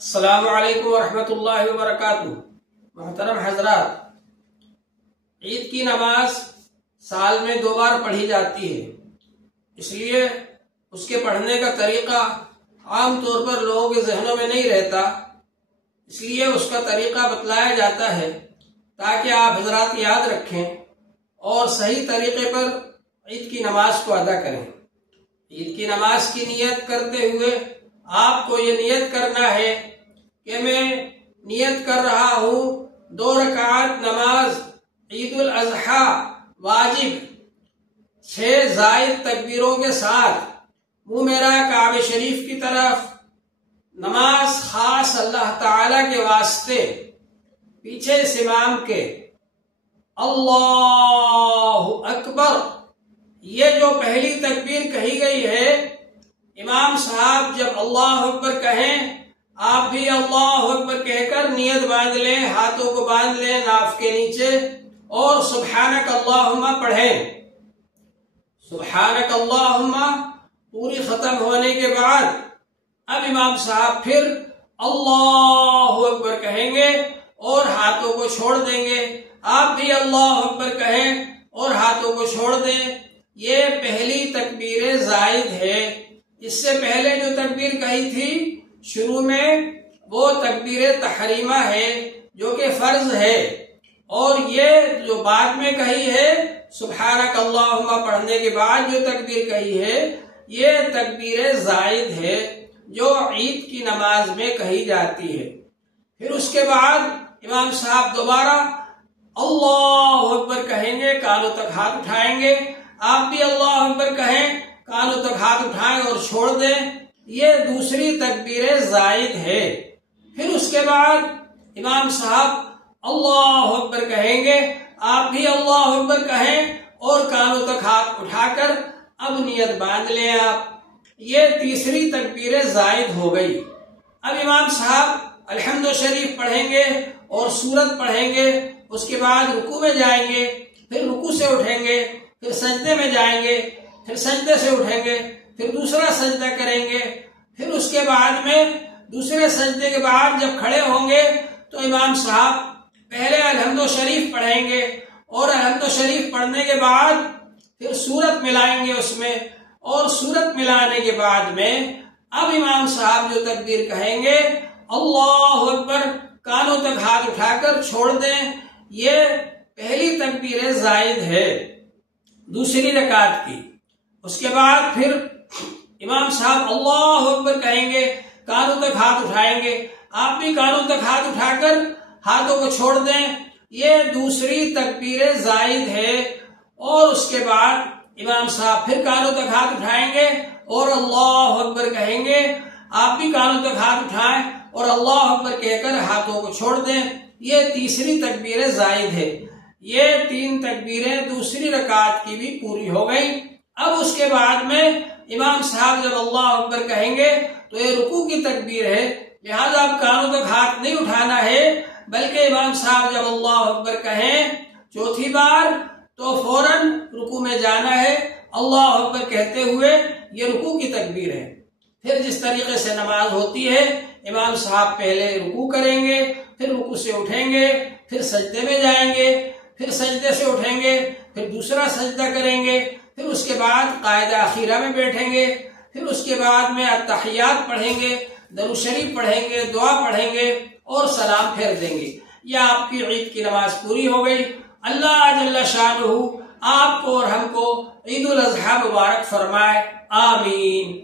السلام علیکم ورحمۃ اللہ وبرکاتہ۔ محترم حضرات، عید کی نماز سال میں 2 بار پڑھی جاتی ہے، اس لیے اس کے پڑھنے کا طریقہ عام طور پر لوگوں کے ذہنوں میں نہیں رہتا، اس لیے اس کا طریقہ بتلایا جاتا ہے تاکہ آپ حضرات یاد رکھیں اور صحیح طریقے پر عید کی نماز کو ادا کریں۔ عید کی نماز کی نیت کرتے ہوئے آپ کو یہ نیت کرنا ہے کہ میں نیت کر رہا ہوں 2 رکعت نماز عید الاضحیٰ واجب 6 زائد تکبیروں کے ساتھ منہ میرا کعبہ شریف کی طرف، نماز خاص اللہ تعالی کے واسطے، پیچھے اس امام کے اللہ اکبر، یہ جو پہلی تکبیر کہی گئی ہے، امام صاحب جب اللہ اکبر کہیں آپ بھی اللہ اکبر کہہ کر نیت باندھ لیں، ہاتھوں کو باندھ لیں ناف کے نیچے اور سبحانک اللہم پڑھیں۔ سبحانک اللہم پوری ختم ہونے کے بعد اب امام صاحب پھر اللہ اکبر کہیں گے اور ہاتھوں کو چھوڑ دیں گے، آپ بھی اللہ اکبر کہیں اور ہاتھوں کو چھوڑ دیں۔ یہ پہلی تکبیر زائد ہے۔ اس سے پہلے جو تکبیر کہی تھی شروع میں، وہ تکبیر تحریمہ ہے جو کہ فرض ہے، اور یہ جو بعد میں کہی ہے سبحانک اللہم پڑھنے کے بعد جو تکبیر کہی ہے، یہ تکبیر زائد ہے جو عید کی نماز میں کہی جاتی ہے۔ پھر اس کے بعد امام صاحب دوبارہ اللہ اکبر کہیں گے، کانوں تک ہاتھ اٹھائیں گے، آپ بھی اللہ اکبر کہیں، کانوں تک ہاتھ اٹھائیں اور چھوڑ دیں۔ یہ دوسری تکبیر زائد ہے۔ پھر اس کے بعد امام صاحب اللہ اکبر کہیں گے، آپ بھی اللہ اکبر کہیں اور کانوں تک ہاتھ اٹھا کر اب نیت باندھ لیں آپ۔ یہ تیسری تکبیر زائد ہو گئی۔ اب امام صاحب الحمد شریف پڑھیں گے اور سورت پڑھیں گے، اس کے بعد رکوع میں جائیں گے، پھر رکوع سے اٹھیں گے، پھر سجدے میں جائیں گے، پھر سجدے سے اٹھیں گے، پھر دوسرا سجدہ کریں گے، پھر اس کے بعد میں دوسرے سجدے کے بعد جب کھڑے ہوں گے تو امام صاحب پہلے الحمد شریف پڑھیں گے اور الحمد شریف پڑھنے کے بعد پھر سورت ملائیں گے اس میں، اور سورت ملانے کے بعد میں اب امام صاحب جو تکبیر کہیں گے اللہ اکبر، کانوں تک ہاتھ اٹھا کر چھوڑ دیں۔ یہ پہلی تکبیر زائد ہے دوسری رکعت کی۔ اس کے بعد پھر امام صاحب اللہ اکبر کہیں گے، کانوں تک ہاتھ اٹھائیں گے، آپ بھی کانوں تک ہاتھ اٹھا کر ہاتھوں کو چھوڑ دیں۔ یہ دوسری تکبیر زائد ہے، اور اس کے بعد امام صاحب پھر کانوں تک ہاتھ اٹھائیں گے اور اللہ اکبر کہیں گے، آپ بھی کانوں تک ہاتھ اٹھائیں اور اللہ اکبر کہہ کر ہاتھوں کو چھوڑ دیں۔ یہ تیسری تکبیر زائد ہے۔ یہ 3 تکبیریں دوسری رکعت کی بھی پوری ہو گئی۔ اب اس کے بعد میں امام صاحب جب اللہ اکبر کہیں گے تو یہ رکوع کی تکبیر ہے، لہذا اب کانوں تک ہاتھ نہیں اٹھانا ہے، بلکہ امام صاحب جب اللہ اکبر کہیں چوتھی بار تو فوراً رکوع میں جانا ہے اللہ اکبر کہتے ہوئے۔ یہ رکوع کی تکبیر ہے۔ پھر جس طریقے سے نماز ہوتی ہے، امام صاحب پہلے رکوع کریں گے، پھر رکوع سے اٹھیں گے، پھر سجدے میں جائیں گے، پھر سجدے سے اٹھیں گے، پھر دوسرا سجدہ کریں گے، پھر اس کے بعد قاعدہ اخیرہ میں بیٹھیں گے، پھر اس کے بعد میں التحیات پڑھیں گے، درود شریف پڑھیں گے، دعا پڑھیں گے اور سلام پھیر دیں گے۔ یہ آپ کی عید کی نماز پوری ہو گئی۔ اللہ جل شانہ آپ کو اور ہم کو عید الاضحیٰ مبارک فرمائے، آمین۔